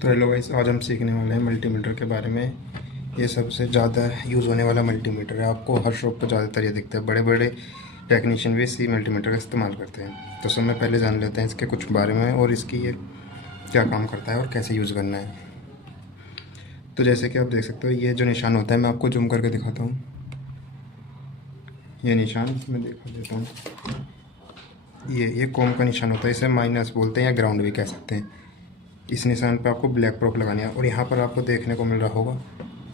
तो hello guys, आज हम सीखने वाले हैं मल्टीमीटर के बारे में। ये सबसे ज़्यादा यूज़ होने वाला मल्टीमीटर है। आपको हर शॉप पर ज़्यादातर ये दिखता है। बड़े बड़े टेक्नीशियन भी इसी मल्टीमीटर का इस्तेमाल करते हैं। तो सब में पहले जान लेते हैं इसके कुछ बारे में और इसकी ये क्या काम करता है और कैसे यूज़ करना है। तो जैसे कि आप देख सकते हो, ये जो निशान होता है, मैं आपको जूम करके दिखाता हूँ। ये निशान मैं दिखा देता हूँ। ये कॉम का निशान होता है। इसे माइनस बोलते हैं या ग्राउंड भी कह सकते हैं। इस निशान पे आपको ब्लैक प्रोप लगानी है और यहाँ पर आपको देखने को मिल रहा होगा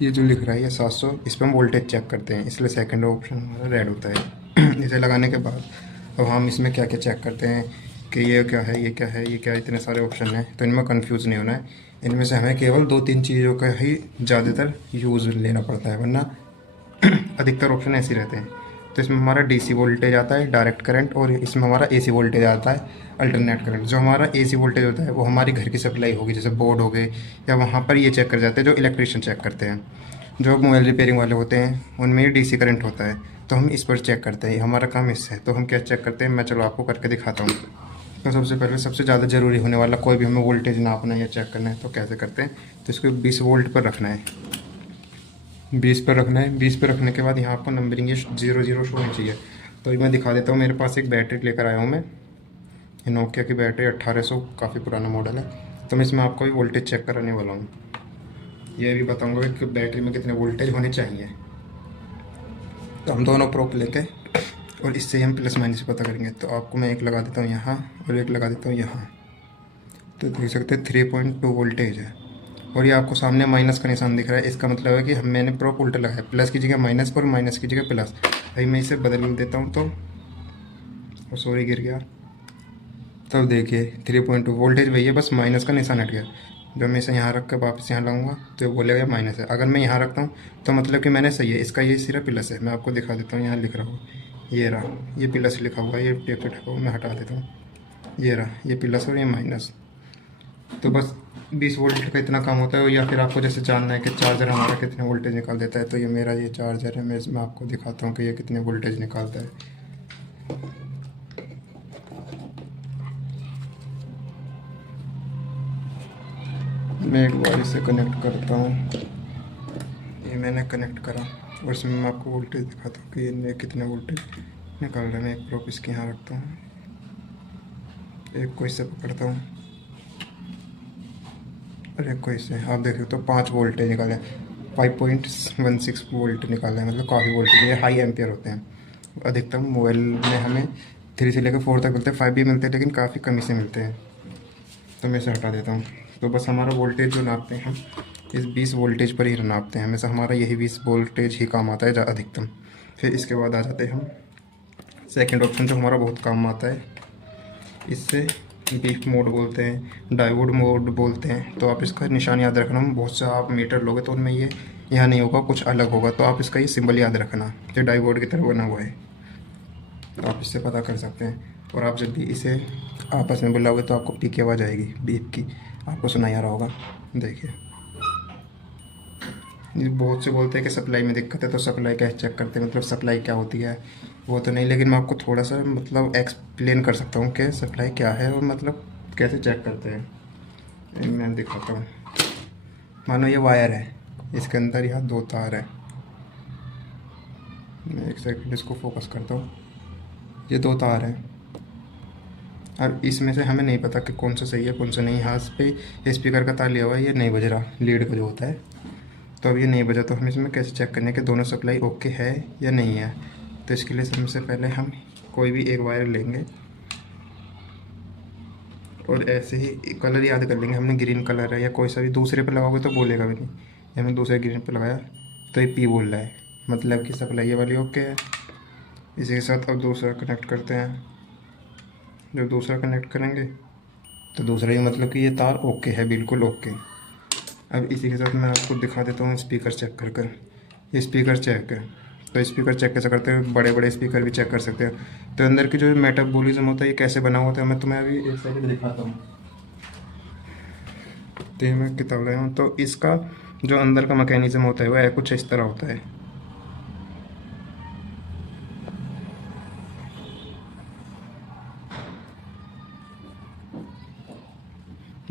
ये जो लिख रहा है ये 700। इस पर हम वोल्टेज चेक करते हैं, इसलिए सेकंड ऑप्शन हमारा रेड होता है। इसे लगाने के बाद अब हम इसमें क्या क्या चेक करते हैं कि ये क्या है, ये क्या है, ये क्या है। इतने सारे ऑप्शन हैं तो इनमें कन्फ्यूज़ नहीं होना है। इनमें से हमें केवल 2-3 चीज़ों का ही ज़्यादातर यूज़ लेना पड़ता है, वरना अधिकतर ऑप्शन ऐसे ही रहते हैं। तो इसमें हमारा डीसी वोल्टेज आता है, डायरेक्ट करंट, और इसमें हमारा एसी वोल्टेज आता है, अल्टरनेट करंट। जो हमारा एसी वोल्टेज होता है वो हमारी घर की सप्लाई होगी, जैसे बोर्ड हो गए, या वहाँ पर ये चेक कर जाते हैं जो इलेक्ट्रिशियन चेक करते हैं। जो मोबाइल रिपेयरिंग वाले होते हैं उनमें ये डीसी करंट होता है, तो हम इस पर चेक करते हैं। हमारा काम इससे है। तो हम क्या चेक करते हैं, मैं चलो आपको करके दिखाता हूँ। तो सबसे पहले सबसे ज़्यादा ज़रूरी होने वाला, कोई भी हमें वोल्टेज नापना है या चेक करना है तो कैसे करते हैं। तो इसको 20 वोल्ट पर रखना है। 20 पर रखना है। 20 पर रखने के बाद यहाँ आपको नंबरिंग ये 00 शो होनी चाहिए। तो मैं दिखा देता हूँ। मेरे पास एक बैटरी लेकर आया हूँ मैं, ये नोकिया की बैटरी 1800, काफ़ी पुराना मॉडल है। तो मैं इसमें आपको भी वोल्टेज चेक कराने वाला हूँ। ये भी बताऊँगा कि बैटरी में कितने वोल्टेज होने चाहिए। तो हम दोनों प्रोप लेके और इससे ही हम प्लस माइनस पता करेंगे। तो आपको मैं एक लगा देता हूँ यहाँ और एक लगा देता हूँ यहाँ। तो देख सकते हैं 3.2 वोल्टेज है और ये आपको सामने माइनस का निशान दिख रहा है। इसका मतलब है कि मैंने प्रोप उल्टा लगाया, प्लस की जगह माइनस पर, माइनस की जगह प्लस। भाई मैं इसे बदल देता हूँ तो सॉरी गिर गया। तब देखिए 3.2 वोल्टेज वही है, बस माइनस का निशान हट गया। जब मैं इसे यहाँ रख कर वापस यहाँ लाऊंगा तो ये बोलेगा माइनस है। अगर मैं यहाँ रखता हूँ तो मतलब कि मैंने सही है, इसका ये सिर्फ प्लस है। मैं आपको दिखा देता हूँ, यहाँ लिख रहा हूँ, ये रहा, ये प्लस लिखा हुआ है, ये टेप लिखा हुआ, मैं हटा देता हूँ। ये रहा, ये प्लस और ये माइनस। तो बस 20 वोल्ट का इतना काम होता है। या फिर आपको जैसे जानना है कि चार्जर हमारा कितने वोल्टेज निकाल देता है, तो ये मेरा ये चार्जर है, मैं इसमें आपको दिखाता हूँ कि ये कितने वोल्टेज निकालता है। मैं एक बार इसे कनेक्ट करता हूँ। ये मैंने कनेक्ट करा और इसमें मैं आपको वोल्टेज दिखाता हूँ कि ये कितने वोल्टेज निकाल रहा है। मैं एक प्रोप इसके यहाँ रखता हूँ, एक को इससे पकड़ता हूँ और एक को इससे। आप देख सकते हो 5 वोल्टेज निकाले, 5.16 वोल्ट निकाला है, मतलब काफ़ी वोल्टेज। ये हाई एम्पियर होते हैं। अधिकतम मोबाइल में हमें 3 से लेकर 4 तक मिलते हैं, 5 भी मिलते हैं, लेकिन काफ़ी कमी से मिलते हैं। तो मैं इसे हटा देता हूँ। तो बस हमारा वोल्टेज जो नापते हैं हम इस 20 वोल्टेज पर ही नापते हैं। हमेशा हमारा यही 20 वोल्टेज ही काम आता है अधिकतम। फिर इसके बाद आ जाते हैं हम सेकंड ऑप्शन, जो हमारा बहुत काम आता है। इससे बीफ मोड बोलते हैं, डायोड मोड बोलते हैं। तो आप इसका निशान याद रखना। बहुत से आप मीटर लोगे तो उनमें ये यहाँ नहीं होगा, कुछ अलग होगा। तो आप इसका ये सिंबल याद रखना, जो डायोड की तरह बना हुआ है। तो आप इससे पता कर सकते हैं। और आप जब भी इसे आपस में बुलाओगे तो आपको पी की आवाज़ आएगी, बीप की, आपको सुनाई आ रहा होगा। देखिए, ये बहुत से बोलते हैं कि सप्लाई में दिक्कत है, तो सप्लाई कैसे चेक करते हैं, मतलब सप्लाई क्या होती है वो तो नहीं, लेकिन मैं आपको थोड़ा सा मतलब एक्सप्लेन कर सकता हूँ कि सप्लाई क्या है और मतलब कैसे चेक करते हैं। मैं दिखाता हूँ। मानो ये वायर है, इसके अंदर यहाँ 2 तार है। मैं एक सेकंड इसको फोकस करता हूँ। ये 2 तार हैं और इसमें से हमें नहीं पता कि कौन सा सही है कौन सा नहीं। यहाँ पे स्पीकर का तार लिया हुआ है, ये नहीं बज रहा, लीड का जो होता है। तो अब ये नहीं बजा, तो हम इसमें कैसे चेक करने कि दोनों सप्लाई ओके है या नहीं है। तो इसके लिए सबसे पहले हम कोई भी एक वायर लेंगे और ऐसे ही कलर याद कर लेंगे। हमने ग्रीन कलर है, या कोई सा भी दूसरे पर लगाओगे तो बोलेगा भी नहीं। ये हमने दूसरे ग्रीन पर लगाया तो ये पी बोल रहा है, मतलब कि सप्लाई ये वाली ओके है। इसी के साथ अब दूसरा कनेक्ट करते हैं। जब दूसरा कनेक्ट करेंगे तो दूसरा ही मतलब कि ये तार ओके है, बिल्कुल ओके। अब इसी के साथ मैं आपको दिखा देता हूँ स्पीकर चेक कर कर। ये स्पीकर चेक है। तो स्पीकर चेक कैसे करते हैं, बड़े बड़े स्पीकर भी चेक कर सकते हैं। तो अंदर की जो मेटाबॉलिज्म होता है ये कैसे बना होता है, मैं तुम्हें अभी एक सेकंड दिखाता हूँ। तो ये मैं किताब लाया हूँ। तो इसका जो अंदर का मैकेनिज्म होता है वह कुछ इस तरह होता है।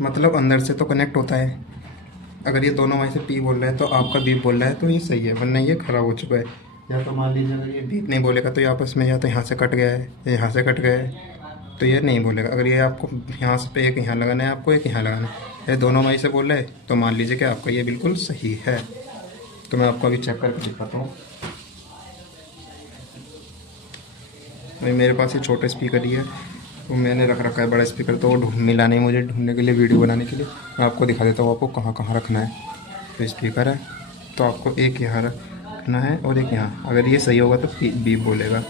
मतलब अंदर से तो कनेक्ट होता है, अगर ये दोनों वहीं से पी बोल रहा है तो आपका बीप बोल रहा है तो ये सही है, वरना ये ख़राब हो चुका है। या तो मान लीजिए अगर ये बीप नहीं बोलेगा तो ये आपस में या तो यहाँ से कट गया है या यहाँ से कट गया है, तो ये नहीं बोलेगा। अगर ये आपको यहाँ से पे एक यहाँ लगाना है, आपको एक यहाँ लगाना है, ये दोनों वहीं से बोल रहा है तो मान लीजिए कि आपका ये बिल्कुल सही है। तो मैं आपको अभी चेक करके दिखाता हूँ। अभी मेरे पास ये छोटा स्पीकर ही है, वो मैंने रख रखा है बड़ा स्पीकर, तो वो मिला नहीं मुझे ढूंढने के लिए, वीडियो बनाने के लिए। मैं आपको दिखा देता हूँ आपको कहाँ कहाँ रखना है। तो स्पीकर है तो आपको एक यहाँ रखना है और एक यहाँ। अगर ये सही होगा तो बीप बोलेगा,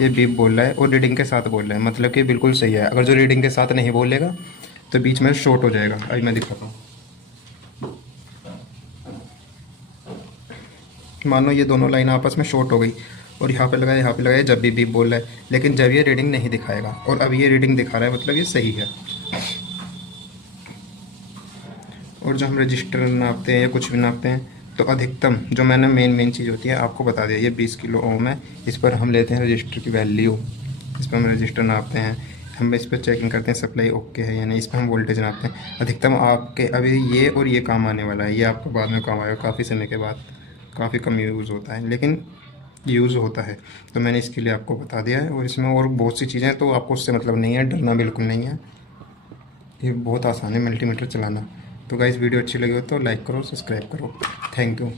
ये बीप बोल रहा है और रीडिंग के साथ बोल रहा है, मतलब कि बिल्कुल सही है। अगर जो रीडिंग के साथ नहीं बोलेगा तो बीच में शॉर्ट हो जाएगा। अभी मैं दिखाता हूँ। मानो ये दोनों लाइन आपस में शॉर्ट हो गई और यहाँ पे लगाया यहाँ पे लगाया, जब भी बीप बोल रहा है, लेकिन जब ये रीडिंग नहीं दिखाएगा। और अब ये रीडिंग दिखा रहा है, मतलब ये सही है। और जो हम रजिस्टर नापते हैं या कुछ भी नापते हैं तो अधिकतम जो मैंने मेन चीज़ होती है आपको बता दिया, ये 20 किलो ओम है। इस पर हम लेते हैं रजिस्टर की वैल्यू, इस पर हम रजिस्टर नापते हैं, हम इस पर चेकिंग करते हैं सप्लाई ओके है या नहीं, इस पर हम वोल्टेज नापते हैं। अधिकतम आपके अभी ये और ये काम आने वाला है, ये आपको बाद में काम आएगा काफ़ी समय के बाद। काफ़ी कम यूज़ होता है लेकिन यूज़ होता है, तो मैंने इसके लिए आपको बता दिया है। और इसमें और बहुत सी चीज़ें, तो आपको उससे मतलब नहीं है, डरना बिल्कुल नहीं है। ये बहुत आसान है मल्टीमीटर चलाना। तो गाइस वीडियो अच्छी लगी हो तो लाइक करो, सब्सक्राइब करो। Thank you.